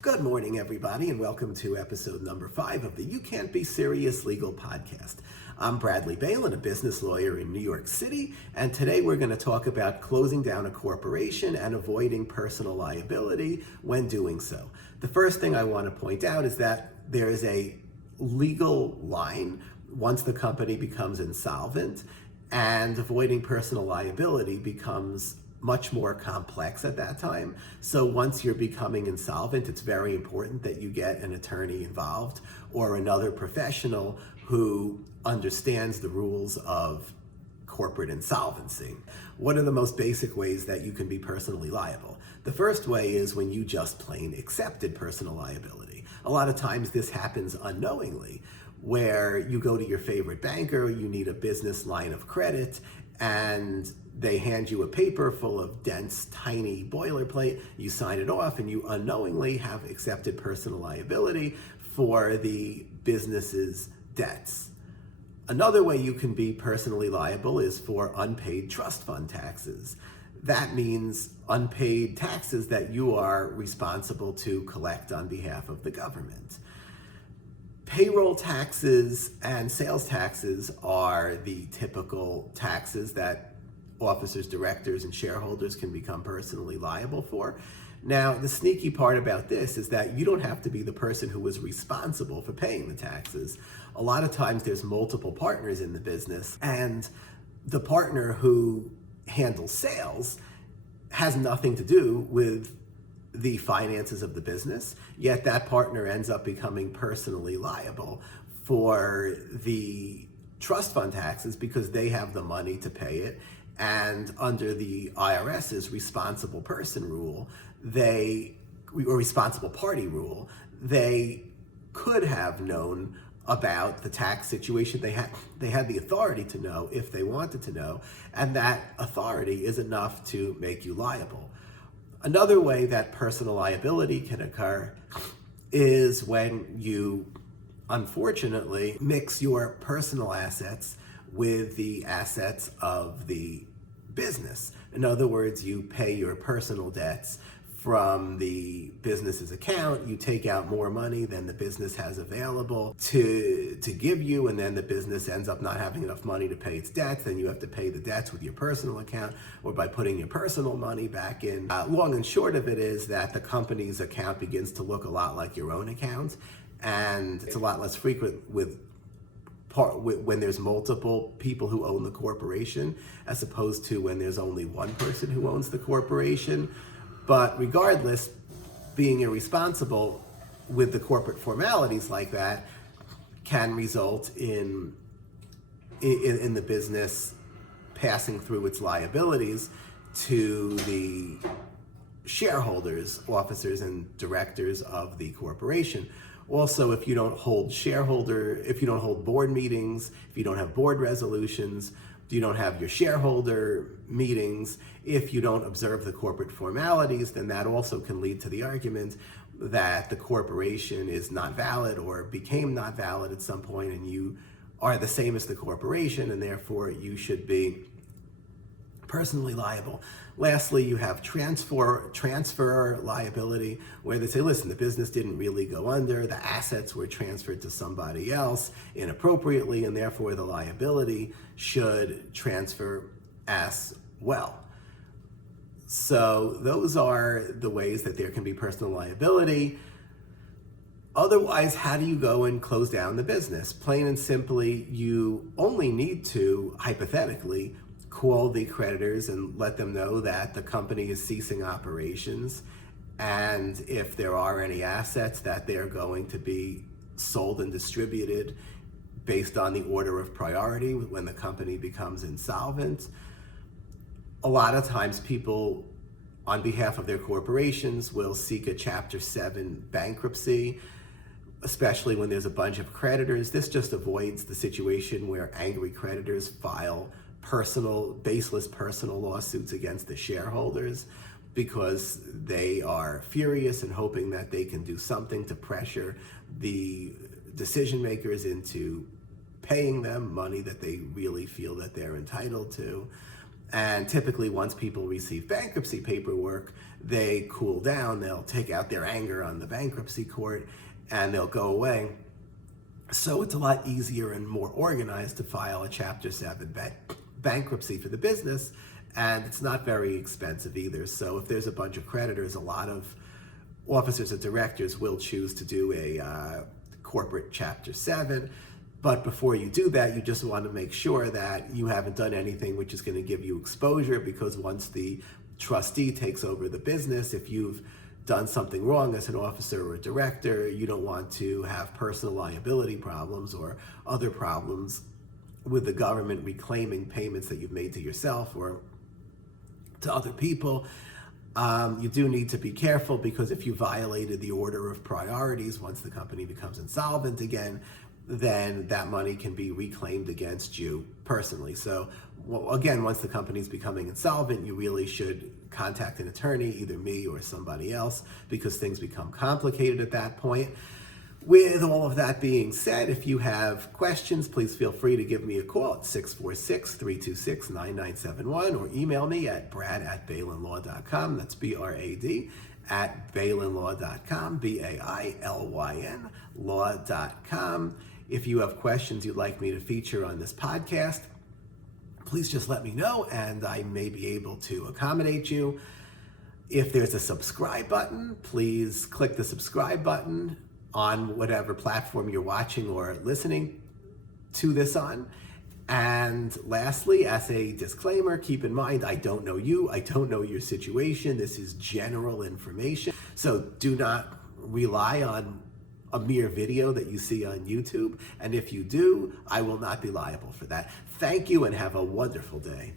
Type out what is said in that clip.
Good morning, everybody, and welcome to episode number 5 of the You Can't Be Serious Legal Podcast. I'm Bradley Balin, a business lawyer in New York City, and today we're going to talk about closing down a corporation and avoiding personal liability when doing so. The first thing I want to point out is that there is a legal line once the company becomes insolvent, and avoiding personal liability becomes much more complex at that time. So once you're becoming insolvent, it's very important that you get an attorney involved or another professional who understands the rules of corporate insolvency. What are the most basic ways that you can be personally liable? The first way is when you just plain accepted personal liability. A lot of times this happens unknowingly, where you go to your favorite banker, you need a business line of credit, and they hand you a paper full of dense, tiny boilerplate, you sign it off, and you unknowingly have accepted personal liability for the business's debts. Another way you can be personally liable is for unpaid trust fund taxes. That means unpaid taxes that you are responsible to collect on behalf of the government. Payroll taxes and sales taxes are the typical taxes that officers, directors, and shareholders can become personally liable for. Now, the sneaky part about this is that you don't have to be the person who was responsible for paying the taxes. A lot of times there's multiple partners in the business, and the partner who handles sales has nothing to do with the finances of the business, yet that partner ends up becoming personally liable for the trust fund taxes because they have the money to pay it. And under the IRS's responsible person rule, or responsible party rule, they could have known about the tax situation. They had the authority to know if they wanted to know, and that authority is enough to make you liable. Another way that personal liability can occur is when you, unfortunately, mix your personal assets with the assets of the business. In other words, you pay your personal debts from the business's account, you take out more money than the business has available to give you, and then the business ends up not having enough money to pay its debts. Then you have to pay the debts with your personal account or by putting your personal money back in. Long and short of it is that the company's account begins to look a lot like your own account, and it's a lot less frequent when there's multiple people who own the corporation, as opposed to when there's only one person who owns the corporation. But regardless, being irresponsible with the corporate formalities like that can result in the business passing through its liabilities to the shareholders, officers, and directors of the corporation. Also, if you don't hold board meetings, if you don't have board resolutions, if you don't have your shareholder meetings, if you don't observe the corporate formalities, then that also can lead to the argument that the corporation is not valid or became not valid at some point, and you are the same as the corporation, and therefore you should be personally liable. Lastly, you have transfer liability, where they say, listen, the business didn't really go under, the assets were transferred to somebody else inappropriately, and therefore the liability should transfer as well. So those are the ways that there can be personal liability. Otherwise, how do you go and close down the business? Plain and simply, you only need to, hypothetically, call the creditors and let them know that the company is ceasing operations, and if there are any assets, that they're going to be sold and distributed based on the order of priority when the company becomes insolvent. A lot of times people, on behalf of their corporations, will seek a Chapter 7 bankruptcy, especially when there's a bunch of creditors. This just avoids the situation where angry creditors file baseless personal lawsuits against the shareholders because they are furious and hoping that they can do something to pressure the decision makers into paying them money that they really feel that they're entitled to. And typically, once people receive bankruptcy paperwork, they cool down, they'll take out their anger on the bankruptcy court, and they'll go away. So it's a lot easier and more organized to file a Chapter 7 bankruptcy for the business, and it's not very expensive either. So if there's a bunch of creditors, a lot of officers and directors will choose to do a corporate Chapter 7. But before you do that, you just want to make sure that you haven't done anything which is going to give you exposure, because once the trustee takes over the business, if you've done something wrong as an officer or a director, you don't want to have personal liability problems or other problems with the government reclaiming payments that you've made to yourself or to other people. You do need to be careful, because if you violated the order of priorities once the company becomes insolvent again, then that money can be reclaimed against you personally. So again, once the company's becoming insolvent, you really should contact an attorney, either me or somebody else, because things become complicated at that point. With all of that being said, if you have questions, please feel free to give me a call at 646-326-9971, or email me at brad@balinlaw.com. That's BRAD at balinlaw.com, BAILYN law.com. If you have questions you'd like me to feature on this podcast, please just let me know, and I may be able to accommodate you. If there's a subscribe button, please click the subscribe button on whatever platform you're watching or listening to this on. And lastly, as a disclaimer, keep in mind, I don't know you, I don't know your situation. This is general information. So do not rely on a mere video that you see on YouTube. And if you do, I will not be liable for that. Thank you and have a wonderful day.